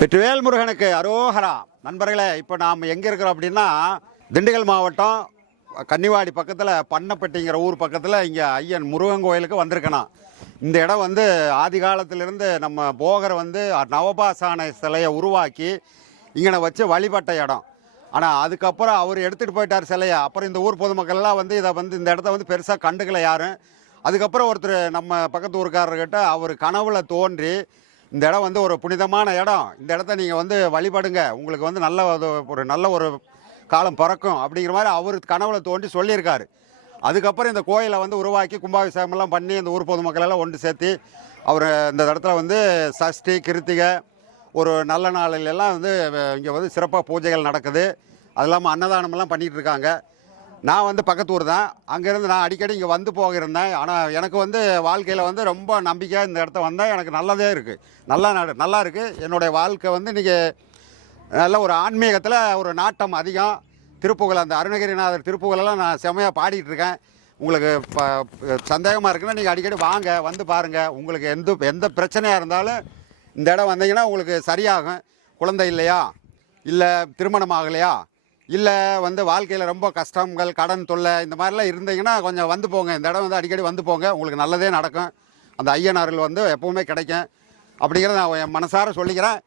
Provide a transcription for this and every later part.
வெற்றிவேல் முருகனுக்கு அரோகரா. நண்பர்களே, இப்போ நாம் எங்கே இருக்கிறோம் அப்படின்னா திண்டுக்கல் மாவட்டம் கன்னிவாடி பக்கத்தில் பண்ணப்பட்டிங்கிற ஊர் பக்கத்தில் இங்கே ஐயன் முருகன் கோயிலுக்கு வந்திருக்கணும். இந்த இடம் வந்து ஆதி காலத்திலிருந்து நம்ம போகர் வந்து நவபாசான சிலையை உருவாக்கி இங்கே வச்சு வழிபட்ட இடம். ஆனால் அதுக்கப்புறம் அவர் எடுத்துகிட்டு போயிட்டார் சிலையை. அப்புறம் இந்த ஊர் பொதுமக்கள்லாம் வந்து இதை வந்து இந்த இடத்த வந்து பெருசாக கண்டுக்கலை யாரும். அதுக்கப்புறம் ஒருத்தர் நம்ம பக்கத்து ஊருக்காரர்கிட்ட அவர் கனவுல தோன்றி இந்த இடம் வந்து ஒரு புனிதமான இடம், இந்த இடத்த நீங்கள் வந்து வழிபடுங்க, உங்களுக்கு வந்து நல்ல ஒரு காலம் பிறக்கும் அப்படிங்கிற மாதிரி அவர் கனவுல தோன்றி சொல்லியிருக்காரு. அதுக்கப்புறம் இந்த கோயிலை வந்து உருவாக்கி கும்பாபிஷேகமெல்லாம் பண்ணி இந்த ஊர் பொதுமக்களெல்லாம் ஒன்று சேர்த்து அவர் இந்த இடத்துல வந்து சஷ்டி கிருத்திகை ஒரு நல்ல நாளிலெல்லாம் வந்து இங்கே வந்து சிறப்பாக பூஜைகள் நடக்குது. அது இல்லாமல் அன்னதானமெல்லாம் பண்ணிகிட்டு இருக்காங்க. நான் வந்து பக்கத்து ஊர் தான், அங்கேருந்து நான் அடிக்கடி இங்கே வந்து போகிருந்தேன். ஆனால் எனக்கு வந்து வாழ்க்கையில் வந்து ரொம்ப நம்பிக்கையாக இந்த இடத்த வந்தால் எனக்கு நல்லதே இருக்குது, நல்லா இருக்குது. என்னுடைய வாழ்க்கை வந்து இன்றைக்கி நல்ல ஒரு ஆன்மீகத்தில் ஒரு நாட்டம் அதிகம். திருப்புகழ், அந்த அருணகிரிநாதர் திருப்புகளெல்லாம் நான் செம்மையாக பாடிட்டு இருக்கேன். உங்களுக்கு சந்தேகமாக இருக்குன்னா நீங்கள் அடிக்கடி வாங்க, வந்து பாருங்கள். உங்களுக்கு எந்த பிரச்சனையாக இருந்தாலும் இந்த இடம் வந்தீங்கன்னா உங்களுக்கு சரியாகும். குழந்தை இல்லையா, இல்லை திருமணம் ஆகலையா, இல்லை வந்து வாழ்க்கையில் ரொம்ப கஷ்டங்கள் கடன் தொல்லை இந்த மாதிரிலாம் இருந்தீங்கன்னா கொஞ்சம் வந்து போங்க. இந்த இடம் வந்து அடிக்கடி வந்து போங்க, உங்களுக்கு நல்லதே நடக்கும். அந்த ஐயன் அருள் வந்து எப்போவுமே கிடைக்கும் அப்படிங்கிறத நான் என் மனசார சொல்லிக்கிறேன்.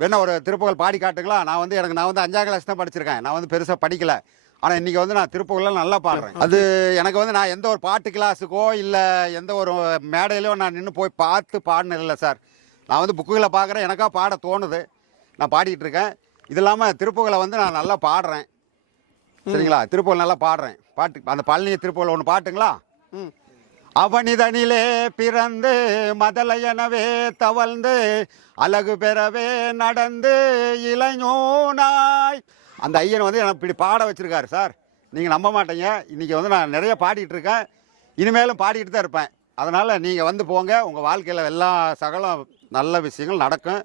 வேணா ஒரு திருப்புகழ் பாடி காட்டுங்களா? நான் வந்து 5ஆம் கிளாஸ் தான் படிச்சிருக்கேன், நான் வந்து பெருசாக படிக்கலை. ஆனால் இன்றைக்கி வந்து நான் திருப்புகழ்லாம் நல்லா பாடுறேன். அது எனக்கு வந்து நான் எந்த ஒரு பாட்டு கிளாஸுக்கோ இல்லை எந்த ஒரு மேடையிலோ நான் நின்று போய் பார்த்து பாடினதில்லை சார். நான் வந்து புக்குகளை பார்க்குறேன், எனக்காக பாட தோணுது, நான் பாடிக்கிட்டு இருக்கேன். இது இல்லாமல் திருப்புகழை வந்து நான் நல்லா பாடுறேன், சரிங்களா? திருப்புகழ் நல்லா பாடுறேன். பாட்டு அந்த பழனி திருப்புகழ் ஒன்று பாட்டுங்களா? அவனிதனிலே பிறந்து மதலையனவே தவழ்ந்து அழகு பெறவே நடந்து இளைஞனாய். அந்த ஐயன் வந்து எனக்கு இப்படி பாட வச்சுருக்காரு சார். நீங்கள் நம்ப மாட்டீங்க, இன்றைக்கி வந்து நான் நிறைய பாடிக்கிட்டு இருக்கேன், இனிமேலும் பாடிக்கிட்டு தான் இருப்பேன். அதனால் நீங்கள் வந்து போங்க, உங்கள் வாழ்க்கையில் எல்லா சகல நல்ல விஷயங்கள் நடக்கும்.